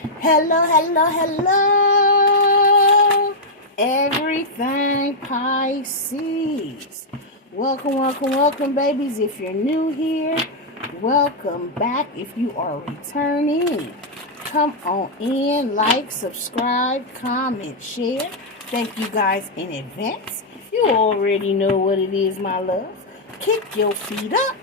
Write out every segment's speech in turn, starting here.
Hello, hello, hello, everything Pisces. Welcome, welcome, welcome, babies. If you're new here, welcome back. If you are returning, come on in, like, subscribe, comment, share. Thank you guys in advance. You already know what it is, my love. Kick your feet up.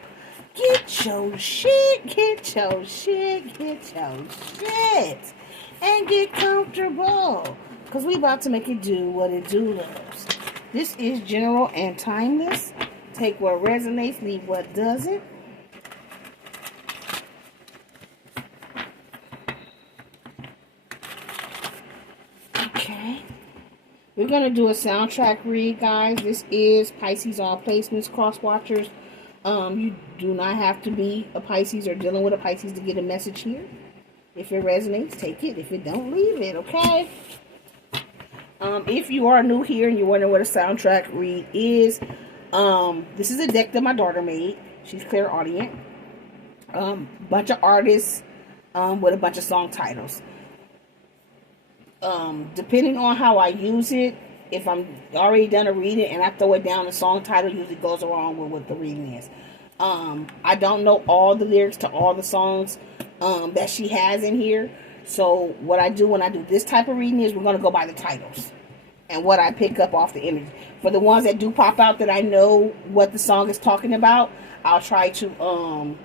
Get your shit, get your shit, get your shit, and get comfortable, because we about to make it do what it do loves. This is general and timeless. Take what resonates, leave what doesn't. Okay. We're going to do a soundtrack read, guys. This is Pisces All Placements, Cross Watchers. You do not have to be a Pisces or dealing with a Pisces to get a message here. If it resonates, take it. If it don't, leave it, okay? If you are new here and you're wondering what a soundtrack read is, this is a deck that my daughter made. She's clairaudient. Bunch of artists with a bunch of song titles. Depending on how I use it, if I'm already done a reading and I throw it down, the song title usually goes along with what the reading is. I don't know all the lyrics to all the songs that she has in here. So what I do when I do this type of reading is we're going to go by the titles and what I pick up off the image. For the ones that do pop out that I know what the song is talking about, I'll try to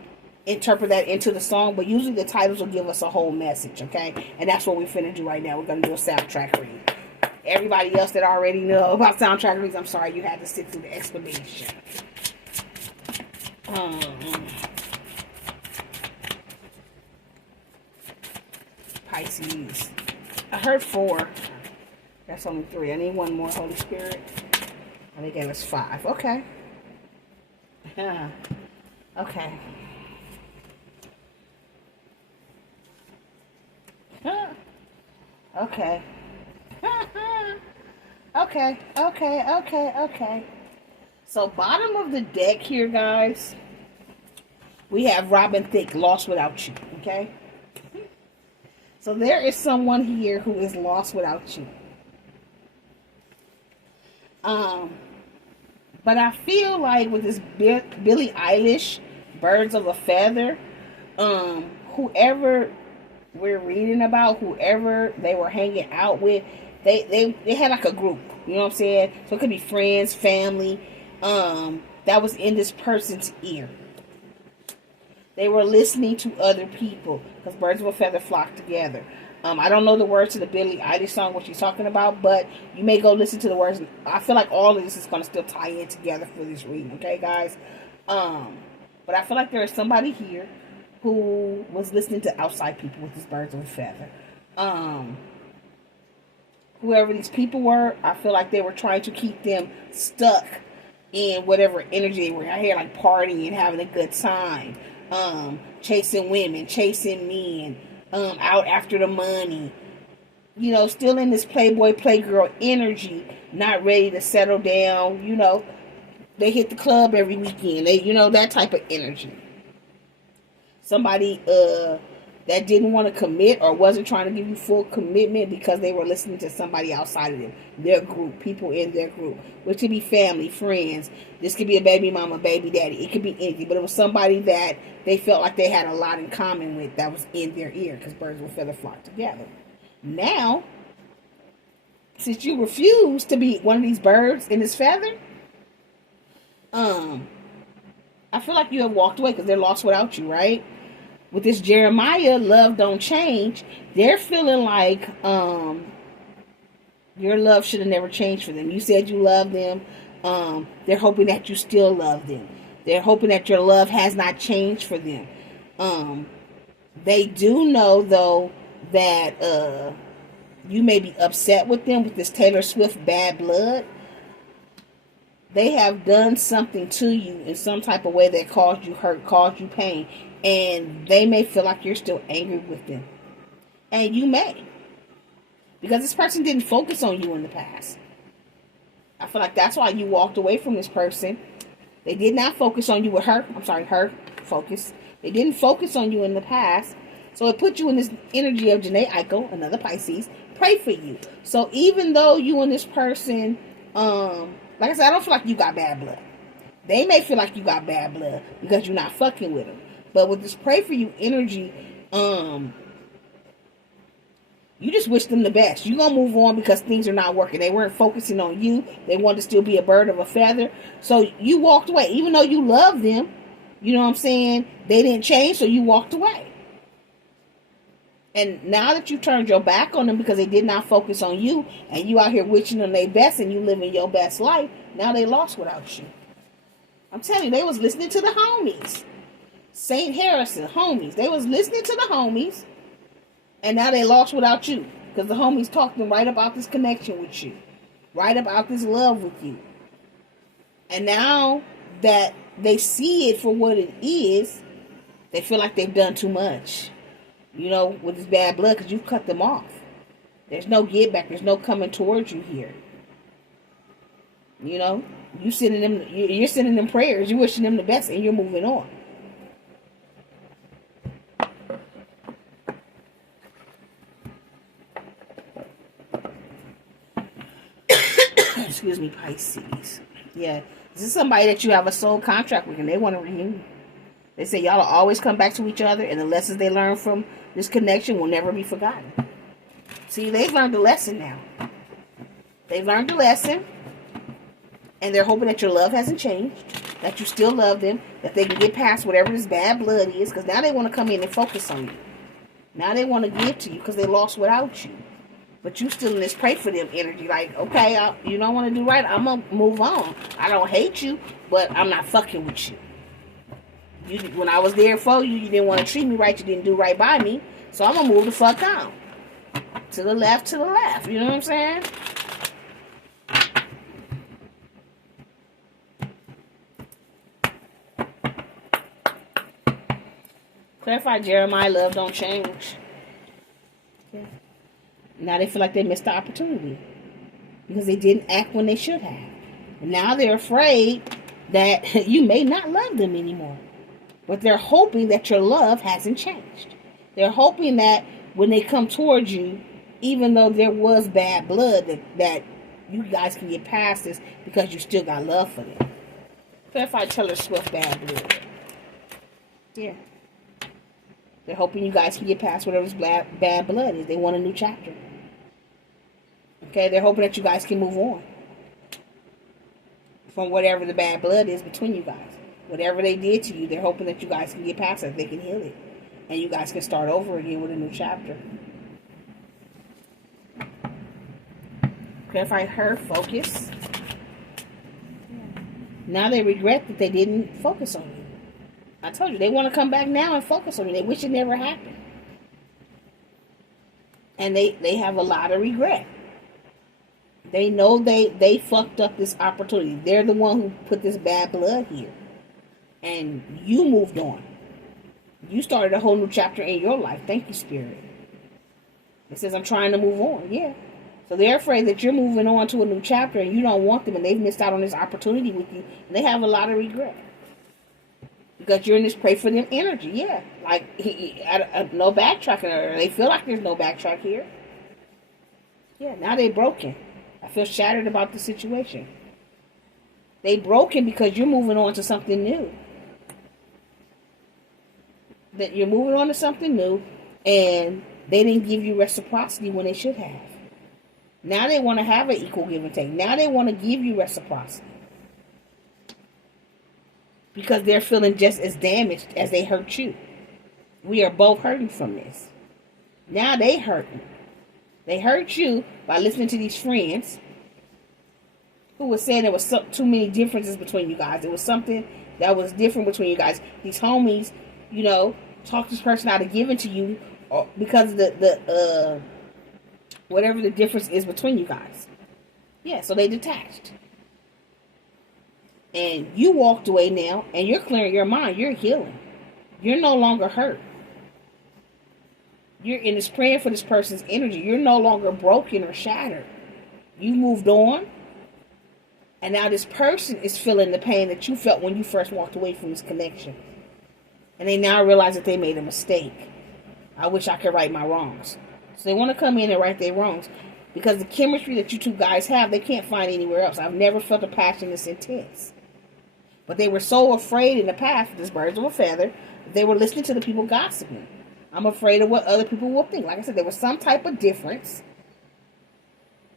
interpret that into the song. But usually the titles will give us a whole message, okay? And that's what we're finna do right now. We're going to do a soundtrack reading. Everybody else that already know about soundtrack reads, I'm sorry you had to sit through the explanation. Pisces. I heard 4. That's only 3. I need one more, Holy Spirit. And they gave us 5. Okay. Okay. Okay. Okay. So bottom of the deck here, guys, we have Robin Thicke, Lost Without You, okay? So there is someone here who is lost without you. But I feel like with this Billie Eilish, Birds of a Feather, whoever we're reading about, whoever they were hanging out with, they had like a group, you know what I'm saying? So it could be friends, family, that was in this person's ear. They were listening to other people, because birds of a feather flock together. I don't know the words to the Billie Eilish song, what she's talking about, but you may go listen to the words. I feel like all of this is going to still tie in together for this reading, okay, guys? But I feel like there is somebody here who was listening to outside people with these birds of a feather. Whoever these people were, I feel like they were trying to keep them stuck in whatever energy they were out here, like partying, having a good time, chasing women, chasing men, out after the money, you know, still in this playboy, playgirl energy, not ready to settle down, you know. They hit the club every weekend, you know, that type of energy. Somebody that didn't want to commit or wasn't trying to give you full commitment because they were listening to somebody outside of them, their group, people in their group, which could be family, friends. This could be a baby mama, baby daddy. It could be anything, but it was somebody that they felt like they had a lot in common with that was in their ear, because birds will feather flock together. Now, since you refuse to be one of these birds in this feather, I feel like you have walked away because they're lost without you, right? With this Jeremiah, love don't change. They're feeling like your love should have never changed for them. You said you love them. They're hoping that you still love them. They're hoping that your love has not changed for them. They do know, though, that you may be upset with them with this Taylor Swift bad blood. They have done something to you in some type of way that caused you hurt, caused you pain. And they may feel like you're still angry with them. And you may. Because this person didn't focus on you in the past. I feel like that's why you walked away from this person. They did not focus on you with her. I'm sorry, her focus. They didn't focus on you in the past. So it put you in this energy of JHENE, AIKO, another Pisces, pray for you. So even though you and this person, like I said, I don't feel like you got bad blood. They may feel like you got bad blood because you're not fucking with them. But with this pray for you energy, you just wish them the best. You're going to move on because things are not working. They weren't focusing on you. They wanted to still be a bird of a feather. So you walked away. Even though you love them, you know what I'm saying? They didn't change, so you walked away. And now that you turned your back on them because they did not focus on you, and you out here wishing them their best and you living your best life, now they lost without you. I'm telling you, they was listening to the homies. St. Harrison, homies. They was listening to the homies. And now they lost without you. Because the homies talked to them right about this connection with you. Right about this love with you. And now that they see it for what it is, they feel like they've done too much. You know, with this bad blood, because you've cut them off. There's no get back. There's no coming towards you here. You know, you're sending them prayers. You're wishing them the best, and you're moving on. Excuse me, Pisces. Yeah, this is somebody that you have a soul contract with, and they want to reunion. They say y'all will always come back to each other, and the lessons they learn from this connection will never be forgotten. See, they've learned the lesson now. They've learned the lesson. And they're hoping that your love hasn't changed, that you still love them, that they can get past whatever this bad blood is, because now they want to come in and focus on you. Now they want to give to you because they lost without you. But you still in this pray for them energy, like, okay, you don't want to do right, I'm going to move on. I don't hate you, but I'm not fucking with you. When I was there for you, you didn't want to treat me right, you didn't do right by me, so I'm going to move the fuck on. To the left, you know what I'm saying? Clarify, Jeremiah, love don't change. Yeah. Now they feel like they missed the opportunity because they didn't act when they should have. And now they're afraid that you may not love them anymore. But they're hoping that your love hasn't changed. They're hoping that when they come towards you, even though there was bad blood, that you guys can get past this because you still got love for them. Clarify, Taylor Swift, bad blood. Yeah. They're hoping you guys can get past whatever's bad blood is. They want a new chapter. Okay, they're hoping that you guys can move on from whatever the bad blood is between you guys. Whatever they did to you, they're hoping that you guys can get past it. They can heal it. And you guys can start over again with a new chapter. Clarify her focus. Now they regret that they didn't focus on you. I told you, they want to come back now and focus on you. They wish it never happened. And they have a lot of regret. They know they fucked up this opportunity. They're the one who put this bad blood here. And you moved on. You started a whole new chapter in your life. Thank you, Spirit. It says, I'm trying to move on. Yeah. So they're afraid that you're moving on to a new chapter and you don't want them and they've missed out on this opportunity with you. And they have a lot of regret. Because you're in this pray for them energy. Yeah. Like, no backtracking. Or they feel like there's no backtrack here. Yeah, now they're broken. I feel shattered about the situation. They broken because you're moving on to something new. That you're moving on to something new and they didn't give you reciprocity when they should have. Now they want to have an equal give and take. Now they want to give you reciprocity. Because they're feeling just as damaged as they hurt you. We are both hurting from this. Now they hurting. They hurt you by listening to these friends who were saying there was too many differences between you guys. There was something that was different between you guys. These homies, you know, talk this person out of giving to you because of the whatever the difference is between you guys. Yeah, so they detached. And you walked away now, and you're clearing your mind. You're healing. You're no longer hurt. You're in this praying for this person's energy. You're no longer broken or shattered. You moved on. And now this person is feeling the pain that you felt when you first walked away from this connection. And they now realize that they made a mistake. I wish I could right my wrongs. So they want to come in and right their wrongs. Because the chemistry that you two guys have, they can't find anywhere else. I've never felt a passion this intense. But they were so afraid in the past, this birds of a feather, they were listening to the people gossiping. I'm afraid of what other people will think. Like I said, there was some type of difference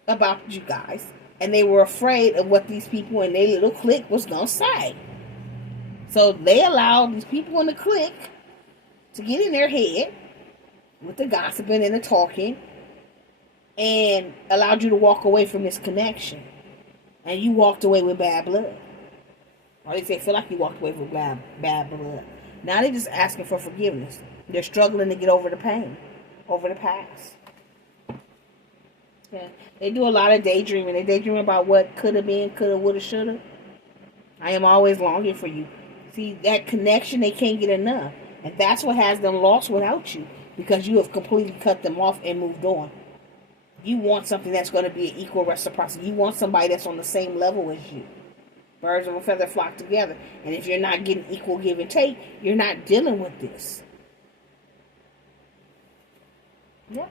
about you guys. And they were afraid of what these people in their little clique was going to say. So they allowed these people in the clique to get in their head with the gossiping and the talking, and allowed you to walk away from this connection. And you walked away with bad blood. Or at least they feel like you walked away with bad blood. Now they're just asking for forgiveness. They're struggling to get over the pain, over the past. Yeah. They do a lot of daydreaming. They daydream about what could have been, could have, would have, should have. I am always longing for you. See, that connection, they can't get enough. And that's what has them lost without you. Because you have completely cut them off and moved on. You want something that's going to be an equal reciprocity. You want somebody that's on the same level as you. Birds of a feather flock together. And if you're not getting equal give and take, you're not dealing with this. Yep.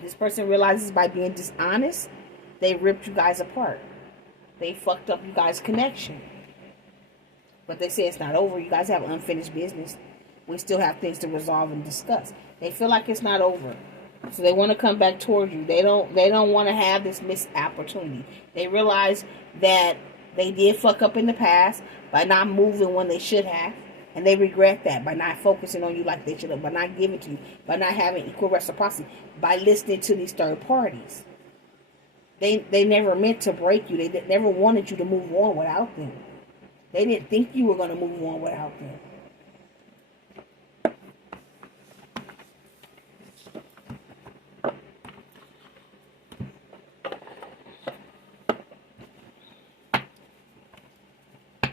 This person realizes by being dishonest, they ripped you guys apart. They fucked up you guys' connection. But they say it's not over. You guys have unfinished business. We still have things to resolve and discuss. They feel like it's not over. So they want to come back toward you. They don't want to have this missed opportunity. They realize that they did fuck up in the past by not moving when they should have. And they regret that by not focusing on you like they should have, by not giving to you, by not having equal reciprocity, by listening to these third parties. They never meant to break you. They never wanted you to move on without them. They didn't think you were going to move on without them.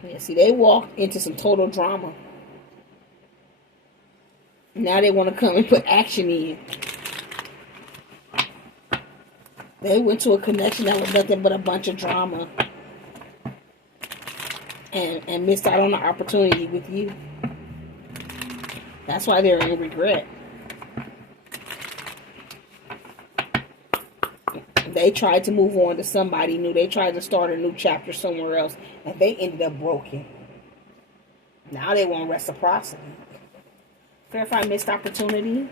Yeah, see, they walked into some total drama. Now they want to come and put action in. They went to a connection that was nothing but a bunch of drama. And missed out on the opportunity with you. That's why they're in regret. They tried to move on to somebody new. They tried to start a new chapter somewhere else. And they ended up broken. Now they want reciprocity. Clarify missed opportunity.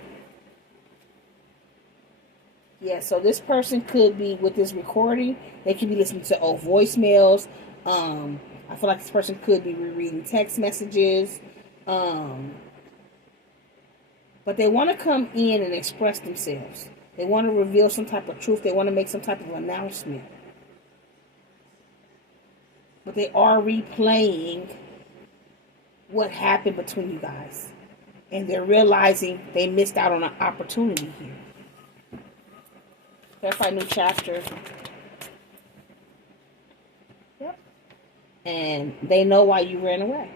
Yeah, so this person could be, with this recording, they could be listening to old voicemails. I feel like this person could be rereading text messages. But they want to come in and express themselves. They want to reveal some type of truth. They want to make some type of announcement. But they are replaying what happened between you guys. And they're realizing they missed out on an opportunity here. Clarify new chapter. Yep. And they know why you ran away.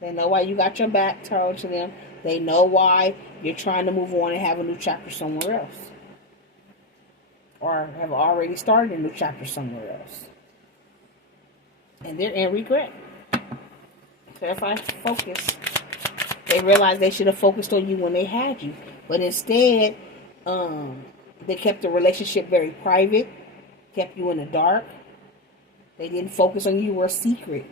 They know why you got your back turned to them. They know why you're trying to move on and have a new chapter somewhere else. Or have already started a new chapter somewhere else. And they're in regret. Clarify focus. They realize they should have focused on you when they had you. But instead, they kept the relationship very private. Kept you in the dark. They didn't focus on you. You were a secret.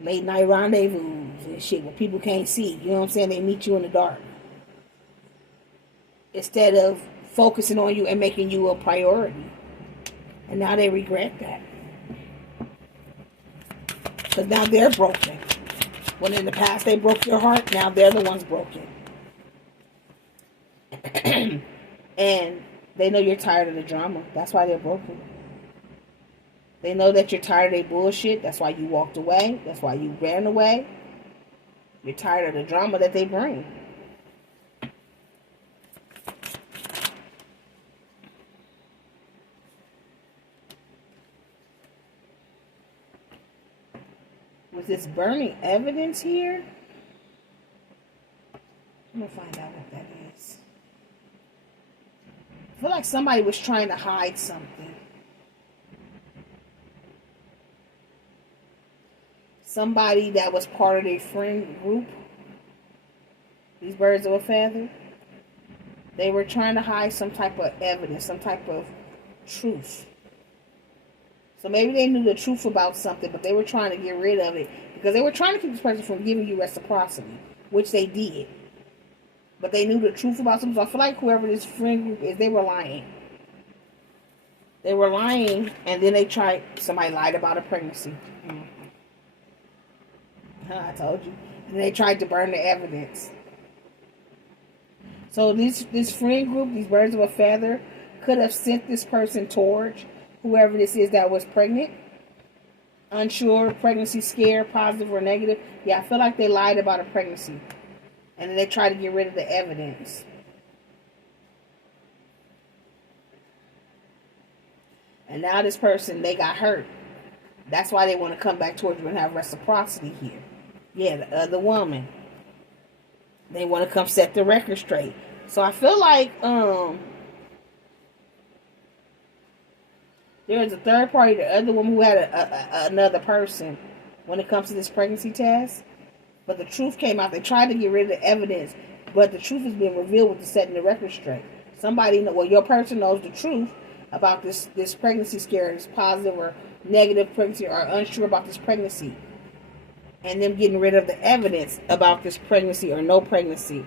Late night rendezvous and shit where people can't see. You know what I'm saying? They meet you in the dark. Instead of focusing on you and making you a priority. And now they regret that. Because now they're broken. When in the past they broke your heart, now they're the ones broken. And they know you're tired of the drama. That's why they're broken. They know that you're tired of their bullshit. That's why you walked away. That's why you ran away. You're tired of the drama that they bring. With this burning evidence here, I'm going to find out what that is. I feel like somebody was trying to hide something. Somebody that was part of their friend group these birds of a feather, they were trying to hide some type of evidence, some type of truth. So maybe they knew the truth about something, but they were trying to get rid of it because they were trying to keep this person from giving you reciprocity, which they did. But they knew the truth about something. So I feel like whoever this friend group is, they were lying. They were lying, and then somebody lied about a pregnancy. I told you. And they tried to burn the evidence. So this friend group, these birds of a feather, could have sent this person towards whoever this is that was pregnant. Unsure, pregnancy scare, positive or negative. Yeah, I feel like they lied about a pregnancy. And then they tried to get rid of the evidence. And now this person, they got hurt. That's why they want to come back towards you and have reciprocity here. Yeah, the other woman. They want to come set the record straight. So I feel like there was a third party, the other woman who had another person when it comes to this pregnancy test. But the truth came out. They tried to get rid of the evidence, but the truth is being revealed with the setting the record straight. Your person knows the truth about this pregnancy scare, this positive or negative pregnancy, or unsure about this pregnancy, and them getting rid of the evidence about this pregnancy or no pregnancy.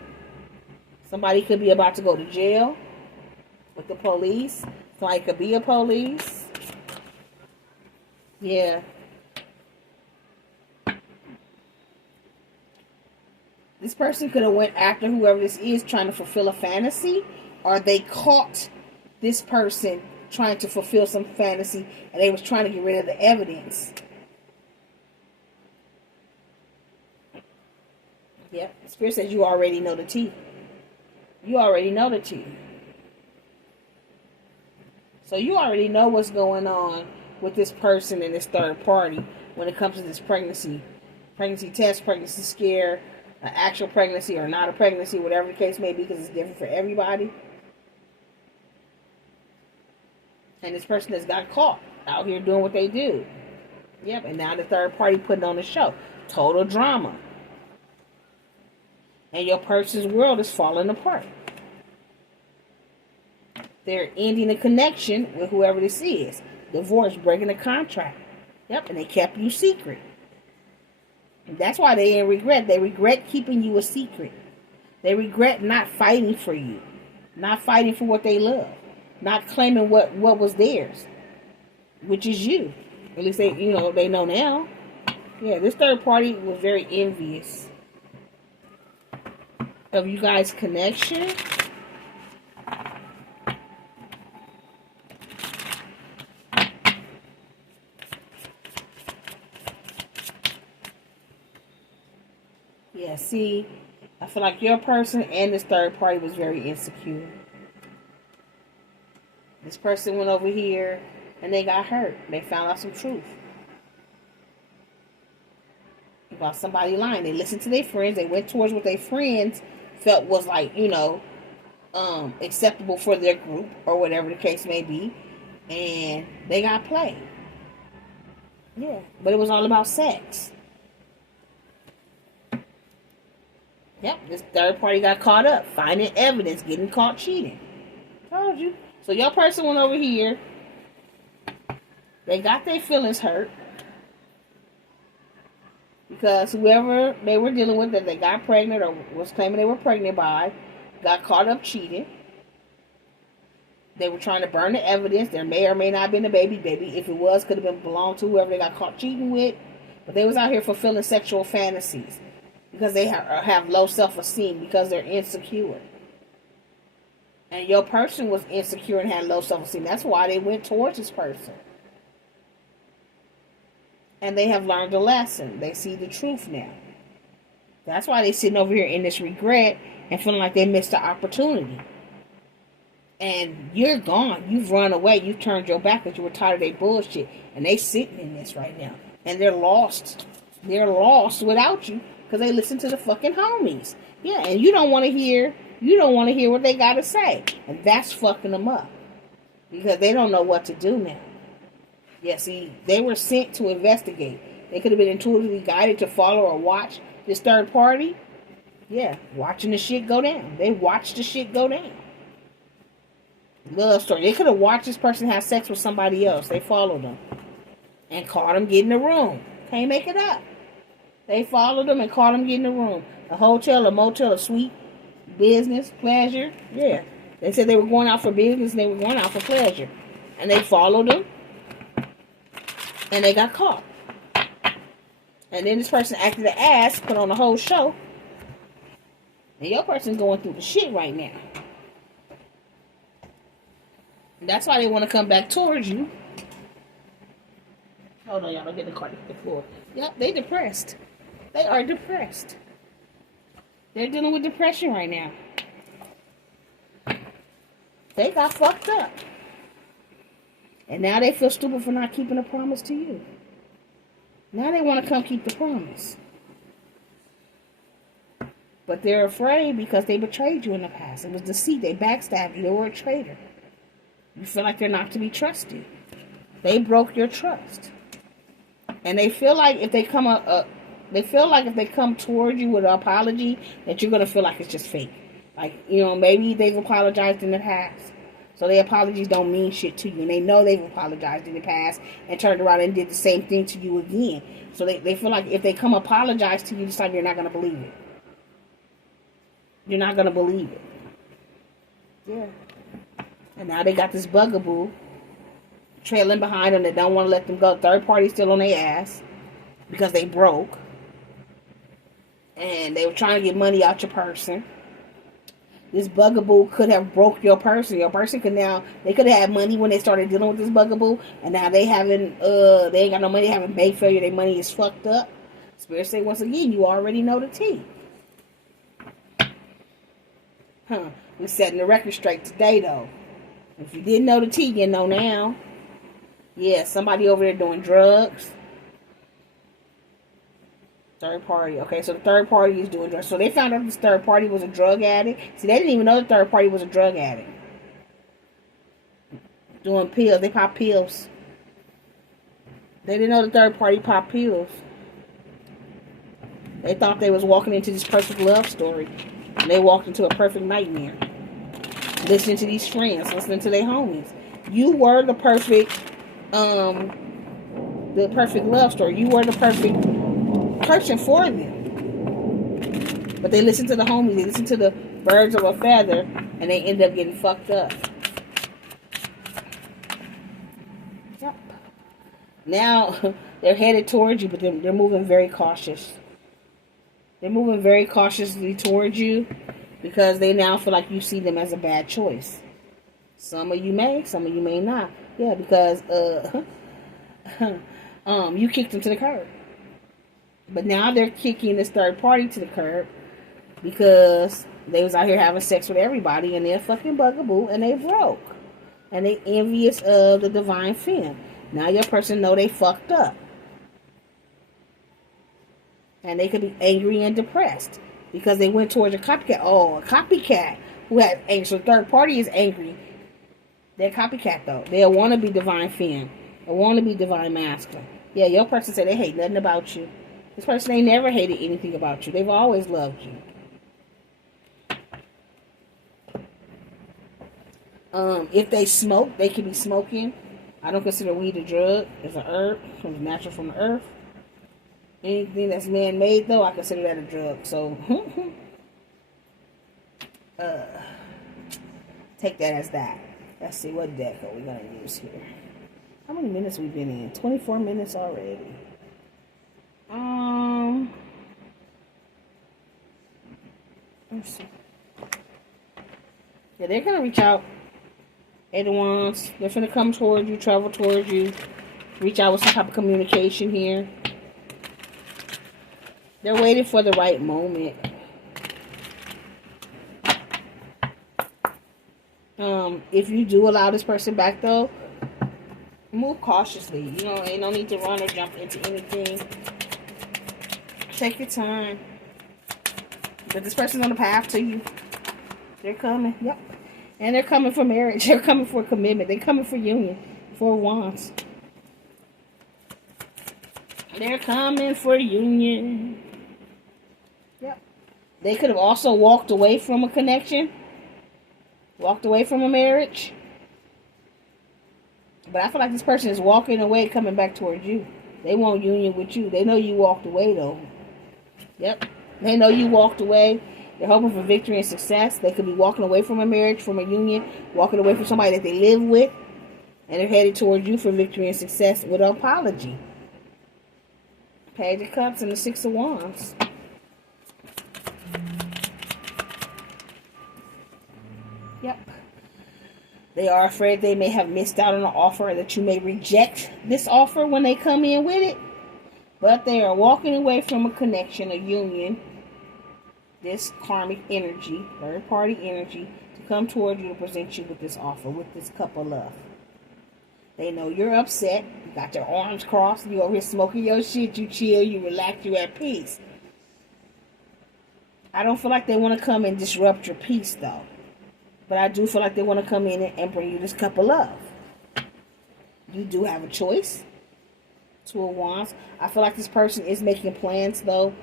Somebody could be about to go to jail with the police. Somebody could be a police. Yeah. This person could have went after whoever this is trying to fulfill a fantasy, or they caught this person trying to fulfill some fantasy and they was trying to get rid of the evidence. Yep. The Spirit says you already know the tea. You already know the tea. So you already know what's going on with this person and this third party when it comes to this pregnancy test, pregnancy scare, an actual pregnancy or not a pregnancy, whatever the case may be, because it's different for everybody. And this person has got caught out here doing what they do. Yep, and now the third party putting on the show. Total drama. And your person's world is falling apart. They're ending a connection with whoever this is. Divorce, breaking a contract. Yep, and they kept you secret. And that's why they regret. They regret keeping you a secret. They regret not fighting for you. Not fighting for what they love. Not claiming what was theirs. Which is you. At least they know now. Yeah, this third party was very envious of you guys' connection. Yeah, see, I feel like your person and this third party was very insecure. This person went over here and they got hurt. They found out some truth about somebody lying. They listened to their friends. They went towards what their friends felt was like, acceptable for their group or whatever the case may be. And they got played. Yeah, but it was all about sex. Yep, this third party got caught up, finding evidence, getting caught cheating. Told you. So your person went over here. They got their feelings hurt. Because whoever they were dealing with that they got pregnant or was claiming they were pregnant by, got caught up cheating. They were trying to burn the evidence. There may or may not have been a baby. If it was, could have been belonged to whoever they got caught cheating with. But they was out here fulfilling sexual fantasies. Because they have low self-esteem. Because they're insecure. And your person was insecure and had low self-esteem. That's why they went towards this person. And they have learned a lesson. They see the truth now. That's why they're sitting over here in this regret and feeling like they missed the opportunity. And you're gone. You've run away. You've turned your back because you were tired of their bullshit. And they sitting in this right now. And they're lost. They're lost without you because they listen to the fucking homies. Yeah, and you don't want to hear what they got to say. And that's fucking them up. Because they don't know what to do now. Yeah, see, they were sent to investigate. They could have been intuitively guided to follow or watch this third party. Yeah, watching the shit go down. They watched the shit go down. Love story. They could have watched this person have sex with somebody else. They followed them and caught them getting in the room. Can't make it up. They followed them and caught them getting in the room. A hotel, a motel, a suite, business, pleasure. Yeah. They said they were going out for business and they were going out for pleasure. And they followed them. And they got caught. And then this person acted an ass, put on the whole show. And your person's going through the shit right now. And that's why they want to come back towards you. Hold on, y'all. Don't get the card off the floor. Yep, they depressed. They are depressed. They're dealing with depression right now. They got fucked up. And now they feel stupid for not keeping a promise to you. Now they want to come keep the promise. But they're afraid because they betrayed you in the past. It was deceit. They backstabbed you. They were a traitor. You feel like they're not to be trusted. They broke your trust. And they feel like if they come if they come toward you with an apology, that you're going to feel like it's just fake. Like, you know, maybe they've apologized in the past. So their apologies don't mean shit to you. And they know they've apologized in the past and turned around and did the same thing to you again. So they feel like if they come apologize to you this time, you're not going to believe it. You're not going to believe it. Yeah. And now they got this bugaboo trailing behind them that don't want to let them go. Third party still on their ass because they broke. And they were trying to get money out your person. This bugaboo could have broke your person. Your person could now, they could have had money when they started dealing with this bugaboo. And now they ain't got no money, having bank failure. Their money is fucked up. Spirit say once again, you already know the tea. We're setting the record straight today though. If you didn't know the tea, you know now. Yeah, somebody over there doing drugs. Third party. Okay, so the third party is doing drugs. So they found out this third party was a drug addict. See, they didn't even know the third party was a drug addict. Doing pills. They pop pills. They didn't know the third party popped pills. They thought they was walking into this perfect love story. And they walked into a perfect nightmare. Listening to these friends. Listening to their homies. You were the perfect love story. You were the perfect person for them. But they listen to the homies. They listen to the birds of a feather. And they end up getting fucked up. Yep. Now, they're headed towards you, but they're moving very cautious. They're moving very cautiously towards you because they now feel like you see them as a bad choice. Some of you may, some of you may not. Yeah, because you kicked them to the curb. But now they're kicking this third party to the curb because they was out here having sex with everybody and they're fucking bugaboo and they broke. And they envious of the divine femme. Now your person know they fucked up. And they could be angry and depressed because they went towards a copycat. Oh, a copycat who has anger. So the third party is angry. They're copycat though. They'll want to be divine femme. They want to be divine masculine. Yeah, your person said they hate nothing about you. This person ain't never hated anything about you. They've always loved you. If they smoke, they could be smoking. I don't consider weed a drug. It's an herb. It's natural from the earth. Anything that's man-made, though, I consider that a drug. So, take that as that. Let's see what deck are we going to use here. How many minutes we've been in? 24 minutes already. Let's see. Yeah, they're going to reach out. Eight of Wands. They're going to come towards you, travel towards you. Reach out with some type of communication here. They're waiting for the right moment. If you do allow this person back, though, move cautiously. You know, ain't no need to run or jump into anything. Take your time. But this person's on the path to you. They're coming. Yep. And they're coming for marriage. They're coming for commitment. They're coming for union. For Wands. They're coming for union. Yep. They could have also walked away from a connection, walked away from a marriage. But I feel like this person is walking away, coming back towards you. They want union with you. They know you walked away, though. Yep. They know you walked away. They're hoping for victory and success. They could be walking away from a marriage, from a union, walking away from somebody that they live with. And they're headed towards you for victory and success with an apology. Page of Cups and the Six of Wands. Yep. They are afraid they may have missed out on an offer, that you may reject this offer when they come in with it. But they are walking away from a connection, a union, this karmic energy, third party energy, to come toward you to present you with this offer, with this cup of love. They know you're upset. You got your arms crossed. You over here smoking your shit. You chill. You relax. You at peace. I don't feel like they want to come and disrupt your peace, though. But I do feel like they want to come in and bring you this cup of love. You do have a choice. Two of Wands. I feel like this person is making plans, though.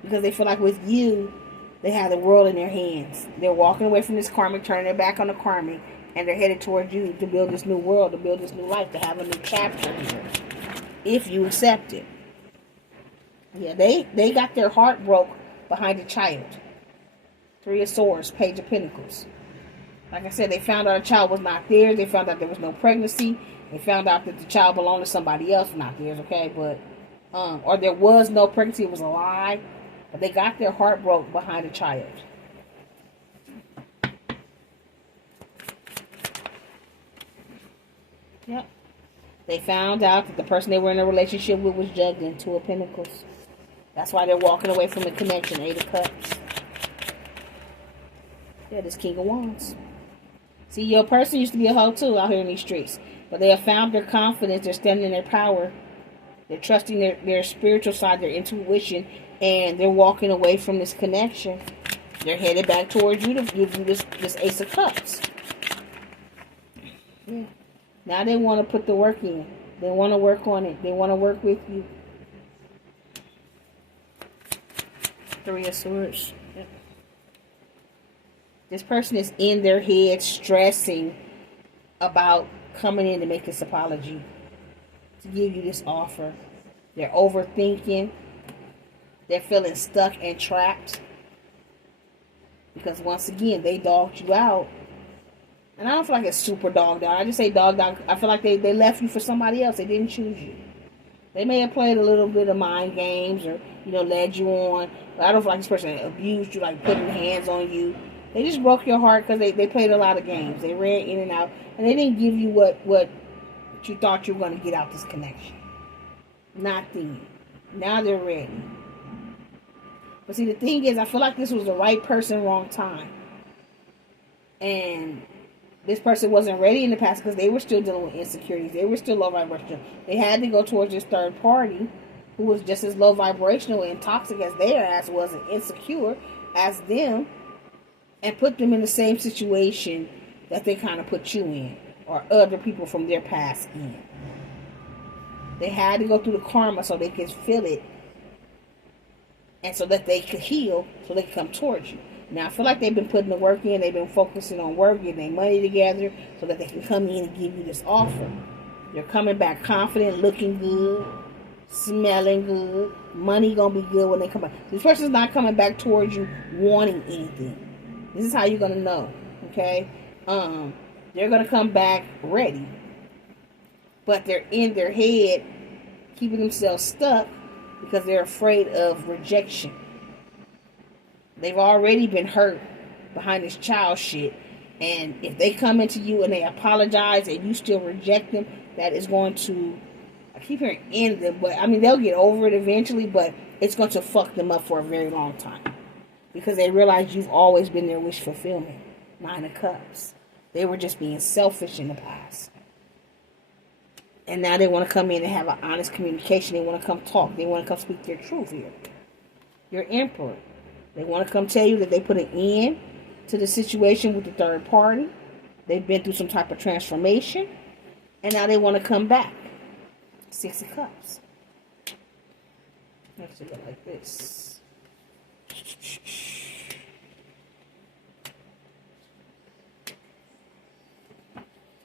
Because they feel like with you, they have the world in their hands. They're walking away from this karmic, turning their back on the karmic. And they're headed towards you to build this new world, to build this new life, to have a new chapter here. If you accept it. Yeah, they got their heart broke behind a child. Three of Swords, Page of Pentacles. Like I said, they found out a child was not theirs. They found out there was no pregnancy. They found out that the child belonged to somebody else, not theirs, okay? But, or there was no pregnancy, it was a lie. But they got their heart broke behind a child. Yep. They found out that the person they were in a relationship with was juggling. Two of Pentacles. That's why they're walking away from the connection. Eight of Cups. Yeah, this King of Wands. See, your person used to be a hoe too out here in these streets. But they have found their confidence. They're standing in their power. They're trusting their spiritual side, their intuition. And they're walking away from this connection. They're headed back towards you to give you this Ace of Cups. Yeah. Now they want to put the work in. They want to work on it. They want to work with you. Three of Swords. Yep. This person is in their head stressing about coming in to make this apology, to give you this offer. They're overthinking. They're feeling stuck and trapped. Because once again, they dogged you out. And I don't feel like it's super dogged out. I just say dogged out. I feel like they left you for somebody else. They didn't choose you. They may have played a little bit of mind games or, led you on. But I don't feel like this person abused you, like putting hands on you. They just broke your heart because they played a lot of games. They ran in and out. And they didn't give you what you thought you were going to get out this connection. Not then. Now they're ready. But see, the thing is, I feel like this was the right person, wrong time. And this person wasn't ready in the past because they were still dealing with insecurities. They were still low vibrational. They had to go towards this third party who was just as low vibrational and toxic as their ass was and insecure as them, and put them in the same situation that they kind of put you in, or other people from their past in. They had to go through the karma so they could feel it, and so that they could heal, so they could come towards you. Now, I feel like they've been putting the work in. They've been focusing on work, getting their money together so that they can come in and give you this offer. They're coming back confident, looking good, smelling good. Money going to be good when they come back. This person's not coming back towards you wanting anything. This is how you're going to know, okay? They're going to come back ready. But they're in their head, keeping themselves stuck because they're afraid of rejection. They've already been hurt behind this child shit. And if they come into you and they apologize and you still reject them, that is going to, I keep hearing end them, but I mean, they'll get over it eventually, but it's going to fuck them up for a very long time. Because they realize you've always been their wish fulfillment. Nine of Cups. They were just being selfish in the past. And now they want to come in and have an honest communication. They want to come talk. They want to come speak their truth here. Your Emperor. They want to come tell you that they put an end to the situation with the third party. They've been through some type of transformation. And now they want to come back. Six of Cups. Let's do it like this.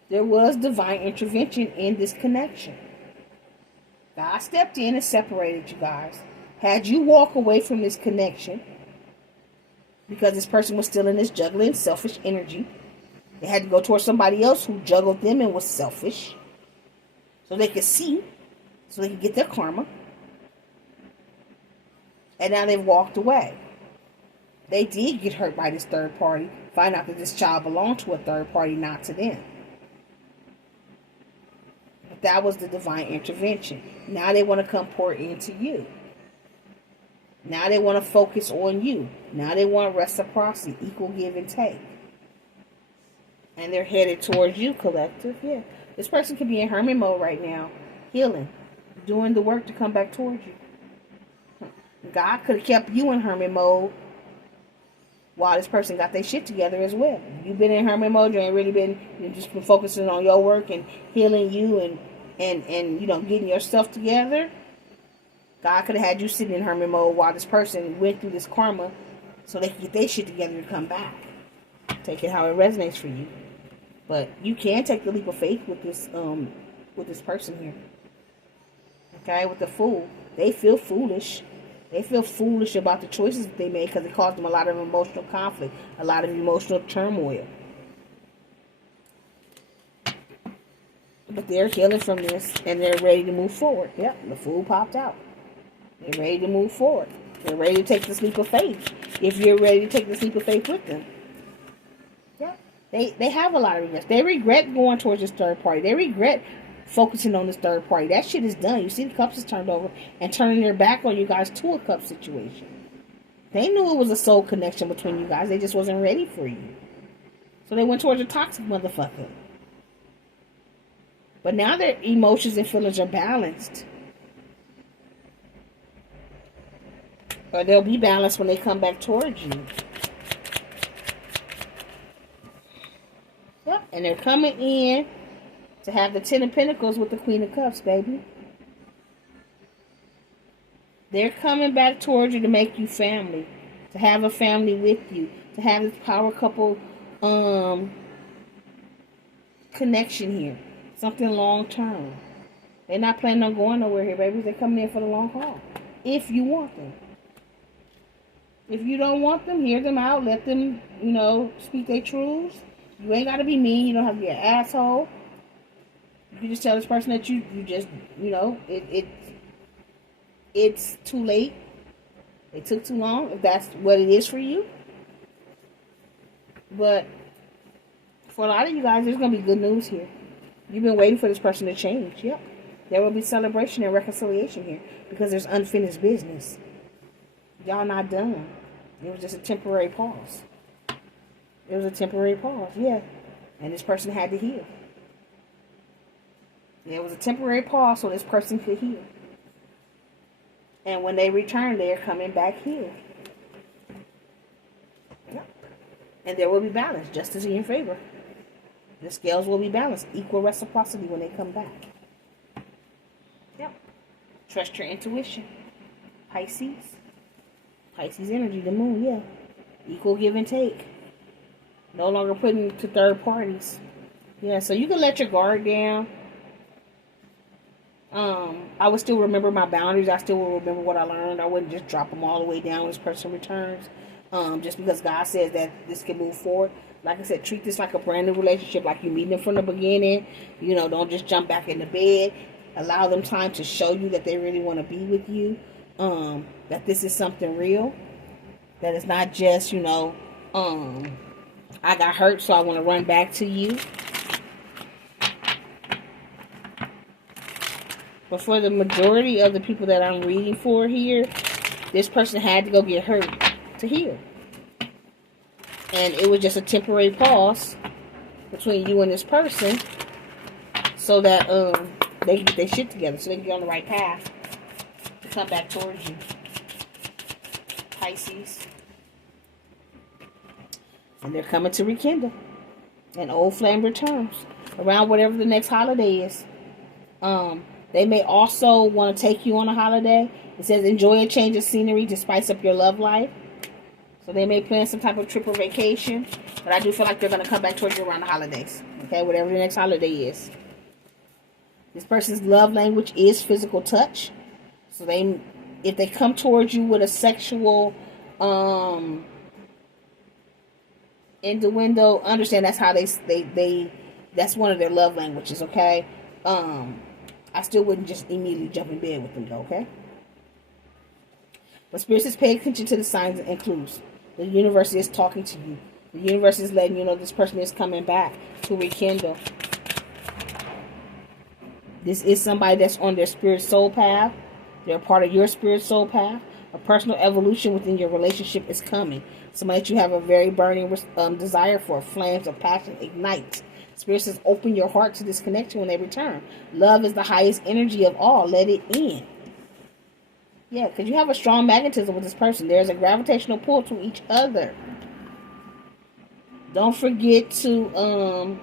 There was divine intervention in this connection. God stepped in and separated you guys. Had you walk away from this connection because this person was still in this juggling selfish energy, they had to go towards somebody else who juggled them and was selfish, so they could see, so they could get their karma. And now they've walked away. They did get hurt by this third party, find out that this child belonged to a third party, not to them. But that was the divine intervention. Now they want to come pour into you. Now they want to focus on you. Now they want reciprocity, equal give and take. And they're headed towards you, collective. Yeah. This person could be in hermit mode right now, healing, doing the work to come back towards you. God could have kept you in hermit mode while this person got their shit together as well. You've been in hermit mode. You ain't really been, you've just been focusing on your work and healing you and you know, getting your stuff together. God could have had you sitting in hermit mode while this person went through this karma so they could get their shit together to come back. Take it how it resonates for you. But you can take the leap of faith with this person here. Okay, with the Fool. They feel foolish. They feel foolish about the choices that they made because it caused them a lot of emotional conflict, a lot of emotional turmoil. But they're healing from this and they're ready to move forward. Yep, the Fool popped out. They're ready to move forward. They're ready to take the leap of faith. If you're ready to take the leap of faith with them. Yeah, they have a lot of regrets. They regret going towards this third party. They regret focusing on this third party. That shit is done. You see the cups is turned over and turning their back on you guys to a cup situation. They knew it was a soul connection between you guys. They just wasn't ready for you. So they went towards a toxic motherfucker. But now their emotions and feelings are balanced. Or they'll be balanced when they come back towards you. Yep, and they're coming in to have the Ten of Pentacles with the Queen of Cups, baby. They're coming back towards you to make you family. To have a family with you. To have this power couple connection here. Something long term. They're not planning on going nowhere here, baby. They're coming in for the long haul. If you want them. If you don't want them, hear them out. Let them, you know, speak their truths. You ain't got to be mean. You don't have to be an asshole. You can just tell this person that you just, you know, it's too late. It took too long, if that's what it is for you. But for a lot of you guys, there's going to be good news here. You've been waiting for this person to change. Yep. There will be celebration and reconciliation here because there's unfinished business. Y'all not done. It was just a temporary pause. It was a temporary pause, yeah. And this person had to heal. It was a temporary pause so this person could heal. And when they return, they are coming back here. Yep. And there will be balance, justice in your favor. The scales will be balanced, equal reciprocity when they come back. Yep. Trust your intuition. Pisces. Pisces energy, the moon, yeah. Equal give and take. No longer putting to third parties. Yeah, so you can let your guard down. I would still remember my boundaries. I still will remember what I learned. I wouldn't just drop them all the way down when this person returns. Just because God says that this can move forward. Like I said, treat this like a brand new relationship, like you meet them from the beginning. You know, don't just jump back in the bed. Allow them time to show you that they really want to be with you. That this is something real. That it's not just, you know, I got hurt, so I want to run back to you. But for the majority of the people that I'm reading for here, this person had to go get hurt to heal. And it was just a temporary pause between you and this person so that they can get their shit together, so they can get on the right path to come back towards you. Pisces. And they're coming to rekindle. And old flame returns around whatever the next holiday is. They may also want to take you on a holiday. It says enjoy a change of scenery to spice up your love life. So they may plan some type of trip or vacation. But I do feel like they're going to come back towards you around the holidays. Okay, whatever the next holiday is. This person's love language is physical touch. So if they come towards you with a sexual innuendo, understand that's how that's one of their love languages, okay? I still wouldn't just immediately jump in bed with them though, okay? But Spirit says pay attention to the signs and clues. The universe is talking to you. The universe is letting you know this person is coming back to rekindle. This is somebody that's on their spirit soul path. They're a part of your spirit soul path. A personal evolution within your relationship is coming. Somebody that you have a very burning desire for. Flames of passion ignite. Spirit says open your heart to this connection when they return. Love is the highest energy of all. Let it in. Yeah, because you have a strong magnetism with this person. There's a gravitational pull to each other. Don't forget to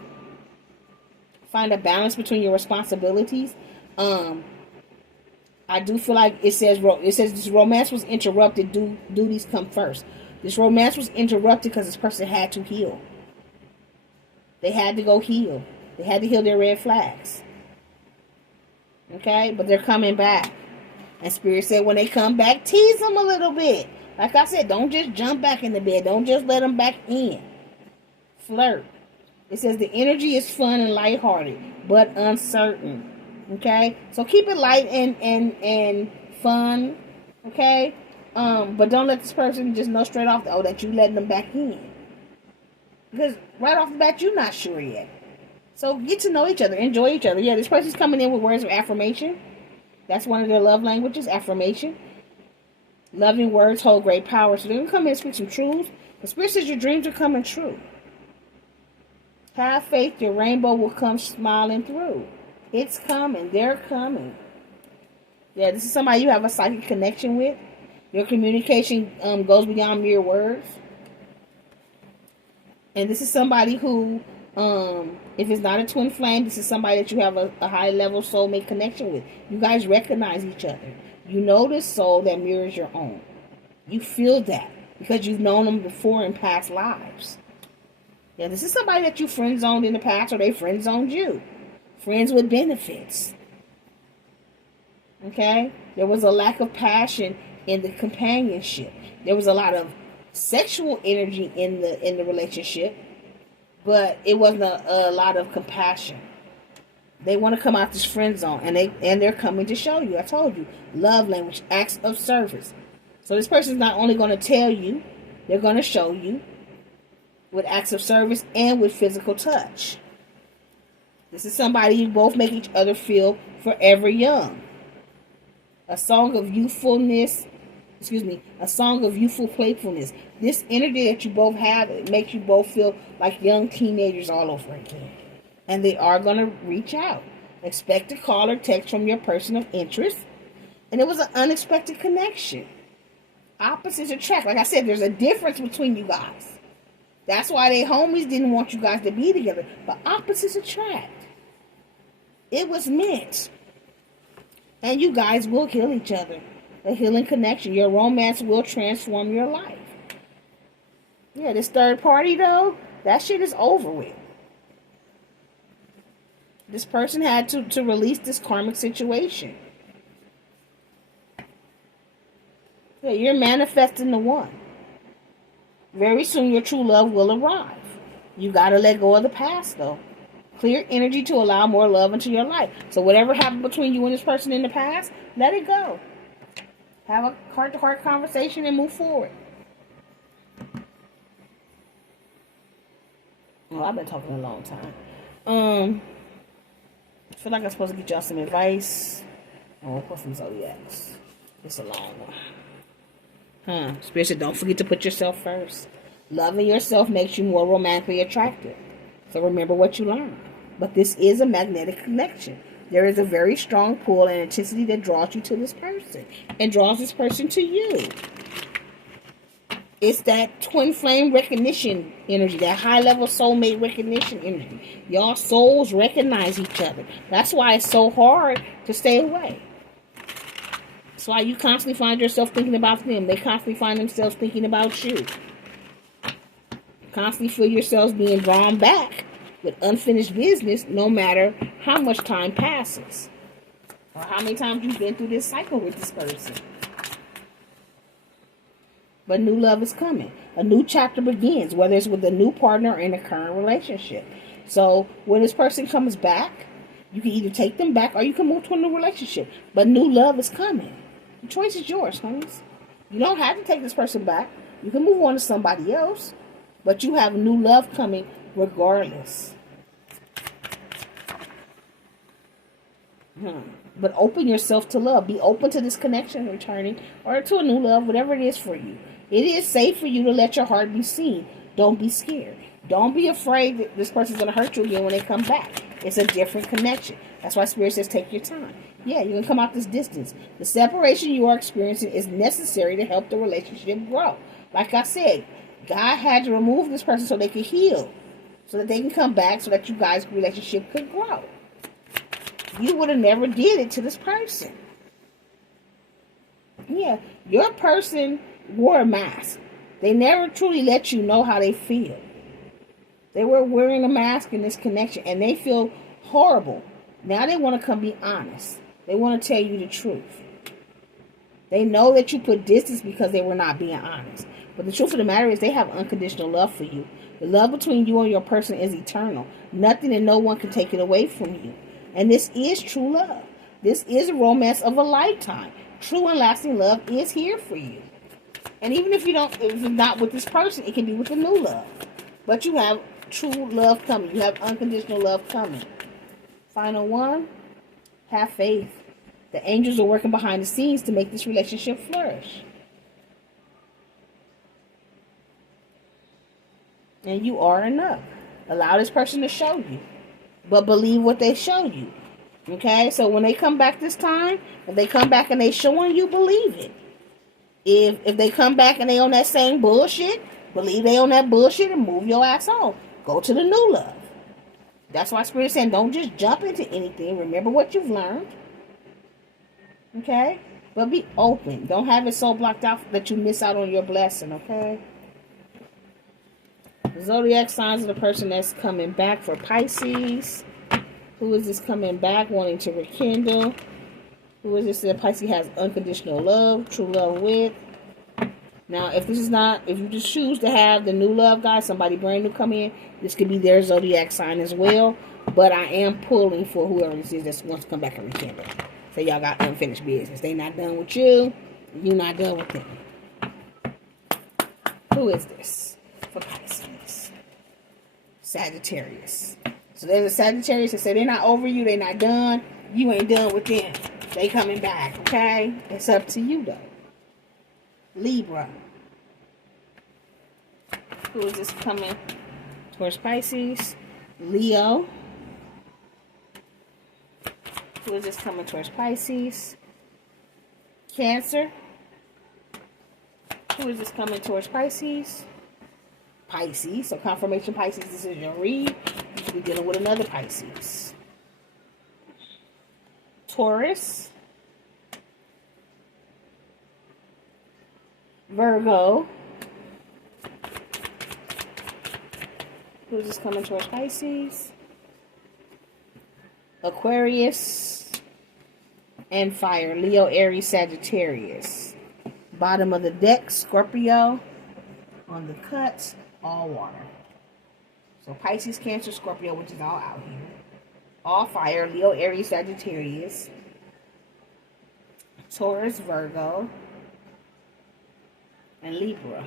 find a balance between your responsibilities. I do feel like it says this romance was interrupted. Duties come first. This romance was interrupted because this person had to heal. They had to go heal. They had to heal their red flags. Okay? But they're coming back. And Spirit said when they come back, tease them a little bit. Like I said, don't just jump back in the bed. Don't just let them back in. Flirt. It says the energy is fun and lighthearted, but uncertain. Okay? So keep it light and fun. Okay? But don't let this person just know straight off that you letting them back in. Because right off the bat, you're not sure yet. So get to know each other. Enjoy each other. Yeah, this person's coming in with words of affirmation. That's one of their love languages, affirmation. Loving words hold great power. So they're going to come in and speak some truths. The Spirit says your dreams are coming true. Have faith. Your rainbow will come smiling through. It's coming. They're coming. Yeah, this is somebody you have a psychic connection with. Your communication goes beyond mere words. And this is somebody who, if it's not a twin flame, this is somebody that you have a high level soulmate connection with. You guys recognize each other. You know this soul that mirrors your own. You feel that because you've known them before in past lives. Yeah, this is somebody that you friend zoned in the past or they friend zoned you. Friends with benefits. Okay? There was a lack of passion in the companionship. There was a lot of sexual energy in the relationship, but it wasn't a lot of compassion. They want to come out this friend zone, and they're coming to show you. I told you, love language, acts of service. So this person is not only going to tell you, they're going to show you with acts of service and with physical touch. This is somebody you both make each other feel forever young. A song of youthfulness. A song of youthful playfulness. This energy that you both have, it makes you both feel like young teenagers all over again. And they are going to reach out. Expect a call or text from your person of interest. And it was an unexpected connection. Opposites attract. Like I said, there's a difference between you guys. That's why they homies didn't want you guys to be together. But opposites attract. It was meant. And you guys will kill each other. A healing connection. Your romance will transform your life. Yeah, this third party, though, that shit is over with. This person had to release this karmic situation. Yeah, you're manifesting the one. Very soon your true love will arrive. You got to let go of the past, though. Clear energy to allow more love into your life. So whatever happened between you and this person in the past, let it go. Have a heart-to-heart conversation and move forward. Well, I've been talking a long time. I feel like I'm supposed to get y'all some advice. Oh, we'll put some zodiacs. It's a long one. Spirit said, don't forget to put yourself first. Loving yourself makes you more romantically attractive. So remember what you learned. But this is a magnetic connection. There is a very strong pull and intensity that draws you to this person and draws this person to you. It's that twin flame recognition energy, that high level soulmate recognition energy. Y'all souls recognize each other. That's why it's so hard to stay away. That's why you constantly find yourself thinking about them. They constantly find themselves thinking about you. Constantly feel yourselves being drawn back with unfinished business no matter how much time passes. Or how many times you've been through this cycle with this person. But new love is coming. A new chapter begins, whether it's with a new partner or in a current relationship. So when this person comes back, you can either take them back or you can move to a new relationship. But new love is coming. The choice is yours, honeys. You don't have to take this person back. You can move on to somebody else. But you have new love coming regardless. But open yourself to love. Be open to this connection returning or to a new love, whatever it is for you. It is safe for you to let your heart be seen. Don't be scared. Don't be afraid that this person's going to hurt you again when they come back. It's a different connection. That's why Spirit says take your time. Yeah, you can come out this distance. The separation you are experiencing is necessary to help the relationship grow. Like I said, God had to remove this person so they could heal. So that they can come back so that you guys' relationship could grow. You would have never did it to this person. Yeah, your person wore a mask. They never truly let you know how they feel. They were wearing a mask in this connection and they feel horrible. Now they want to come be honest. They want to tell you the truth. They know that you put distance because they were not being honest. But the truth of the matter is they have unconditional love for you. The love between you and your person is eternal. Nothing and no one can take it away from you. And this is true love. This is a romance of a lifetime. True and lasting love is here for you. And even if if it's not with this person, it can be with a new love. But you have true love coming. You have unconditional love coming. Final one, have faith. The angels are working behind the scenes to make this relationship flourish. And you are enough. Allow this person to show you. But believe what they show you. Okay? So when they come back this time, if they come back and they showing you, believe it. If they come back and they on that same bullshit, believe they on that bullshit and move your ass on. Go to the new love. That's why Spirit is saying don't just jump into anything. Remember what you've learned. Okay? But be open. Don't have it so blocked out that you miss out on your blessing, okay? The zodiac signs of the person that's coming back for Pisces. Who is this coming back wanting to rekindle? Who is this that Pisces has unconditional love, true love with? Now, if you just choose to have the new love guy, somebody brand new come in, this could be their zodiac sign as well. But I am pulling for whoever this is that wants to come back and rekindle. So y'all got unfinished business. They not done with you. You not done with them. Who is this for Pisces? Sagittarius. So there's a Sagittarius that say they're not over you. They're not done. You ain't done with them. They coming back, okay? It's up to you, though. Libra. Who is this coming towards Pisces? Leo. Who is this coming towards Pisces? Cancer. Who is this coming towards Pisces? Pisces. So confirmation Pisces, this is your read. You could be dealing with another Pisces. Taurus. Virgo. Who is this coming towards Pisces? Aquarius. And fire. Leo, Aries, Sagittarius. Bottom of the deck, Scorpio. On the cuts, all water. So Pisces, Cancer, Scorpio, which is all out here. All fire. Leo, Aries, Sagittarius. Taurus, Virgo. And Libra.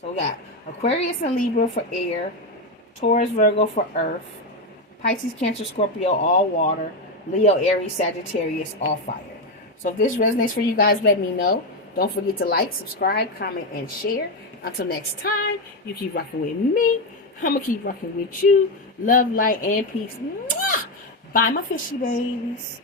So we got Aquarius and Libra for air. Taurus, Virgo for earth. Pisces, Cancer, Scorpio, all water. Leo, Aries, Sagittarius, all fire. So if this resonates for you guys, let me know. Don't forget to like, subscribe, comment, and share. Until next time, you keep rocking with me. I'm going to keep rocking with you. Love, light, and peace. Mwah! Bye, my fishy babies.